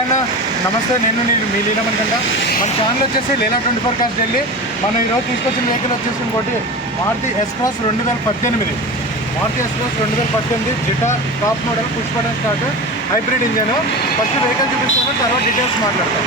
అన్న నమస్తే, నేను మీ లీలమనుకుంటా. మన ఛానల్ వచ్చేసి లీలా 24 కాస్ట్ ఢిల్లీ. మనం ఈరోజు తీసుకొచ్చిన వెహికల్ వచ్చేసి ఇంకోటి Maruti S-Cross 2018. Maruti S-Cross 2018 Zeta top model, push button start, hybrid engine. First vehicle చూపిస్తాను, తర్వాత డీటెయిల్స్ మాట్లాడతాం.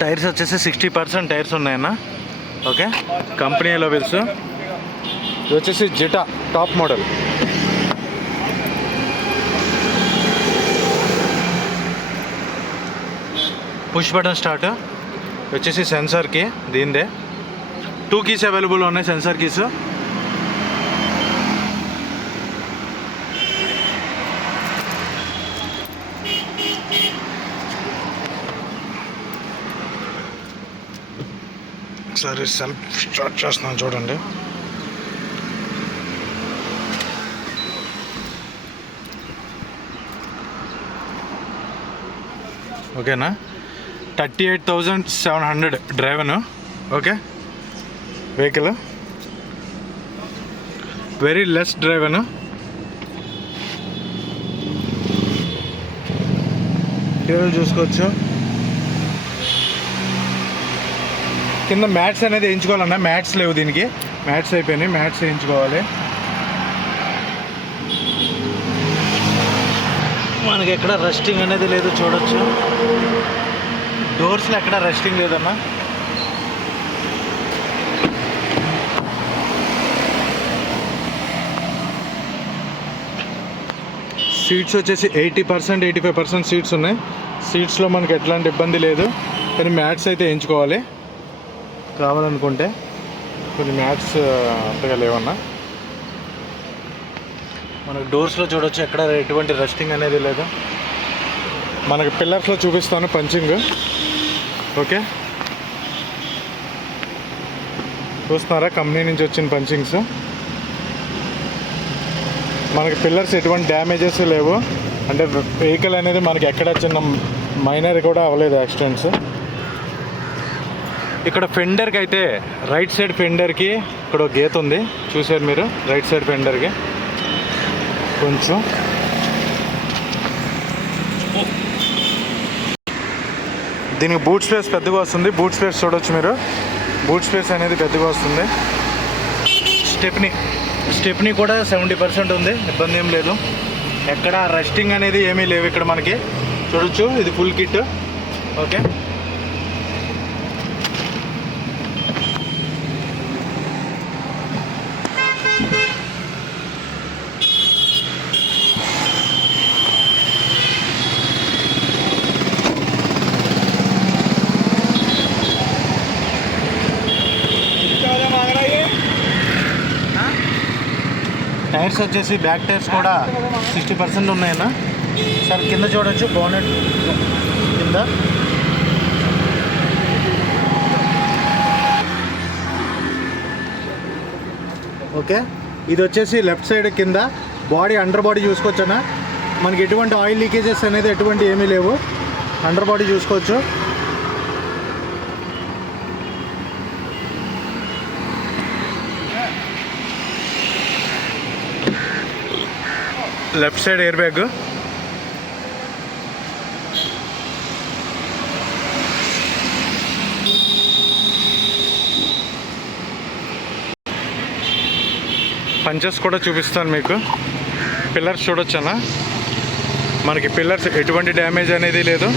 టైర్స్ వచ్చేసి 60% టైర్స్ ఉన్నాయన్న. ఓకే, కంపెనీలో బిల్స్. ఇది వచ్చేసి Zeta top model. Push button start వచ్చేసి సెన్సార్కి దీందే. 2 కీస్ అవైలబుల్ ఉన్నాయి, సెన్సార్ కీస్. ఒకసారి సెల్ఫ్ స్టార్ట్ చేస్తున్నాను చూడండి. ఓకేనా, 38,700 డ్రైవను. ఓకే, వెహికల్ వెరీ లెస్ డ్రైవను. ఇంటీరియర్ చూసుకోవచ్చు. కింద మ్యాట్స్ అనేది వేయించుకోవాలన్నా, మ్యాట్స్ లేవు దీనికి. మ్యాట్స్ అయిపోయినాయి, మ్యాట్స్ వేయించుకోవాలి. మనకి ఎక్కడ రస్టింగ్ అనేది లేదు, చూడొచ్చు. డోర్స్లో ఎక్కడ రస్టింగ్ లేదన్నా. సీట్స్ వచ్చేసి 80%, 85% సీట్స్ ఉన్నాయి. సీట్స్లో మనకి ఎట్లాంటి ఇబ్బంది లేదు, కానీ మ్యాట్స్ అయితే వేయించుకోవాలి కావాలనుకుంటే. కొన్ని మ్యాట్స్ అంతగా లేవన్నా. మనకు డోర్స్లో చూడొచ్చు, ఎక్కడ ఎటువంటి రస్టింగ్ అనేది లేదు. మనకి పిల్లర్స్లో చూపిస్తాను పంచింగ్. ఓకే, చూస్తున్నారా, కంపెనీ నుంచి వచ్చిన పంచింగ్స్. మనకి పిల్లర్స్ ఎటువంటి డ్యామేజెస్ లేవు, అంటే వెహికల్ అనేది మనకి ఎక్కడ చిన్న మైనర్ కూడా అవ్వలేదు యాక్సిడెంట్స్. ఇక్కడ ఫెండర్కి అయితే రైట్ సైడ్ ఫెండర్కి ఇక్కడ ఒక గీత ఉంది, చూసారు మీరు. రైట్ సైడ్ ఫెండర్కి కొంచెం దీనికి బూట్ స్పేస్ పెద్దగా వస్తుంది. బూట్ స్పేస్ చూడవచ్చు మీరు, బూట్ స్పేస్ అనేది పెద్దగా వస్తుంది. స్టెప్నీ కూడా 70% ఉంది, ఇబ్బంది ఏం లేదు. ఎక్కడ రస్టింగ్ అనేది ఏమీ లేవు ఇక్కడ మనకి, చూడొచ్చు. ఇది ఫుల్ కిట్. ఓకే, టైర్స్ వచ్చేసి బ్యాక్ టైర్స్ కూడా 60% ఉన్నాయన్నా. సార్ కింద చూడొచ్చు, బోనెట్ కింద. ఓకే, ఇది వచ్చేసి లెఫ్ట్ సైడ్ కింద బాడీ, అండర్ బాడీ చూసుకోవచ్చన్నా. మనకి ఎటువంటి ఆయిల్ లీకేజెస్ అనేది ఎటువంటి ఏమీ లేవు. అండర్ బాడీ చూసుకోవచ్చు. Left side air bag. Punches కూడా చూపిస్తాను మీకు. పిల్లర్స్ చూడొచ్చన్నా, మనకి పిల్లర్స్ ఎటువంటి డ్యామేజ్ అనేది లేదు.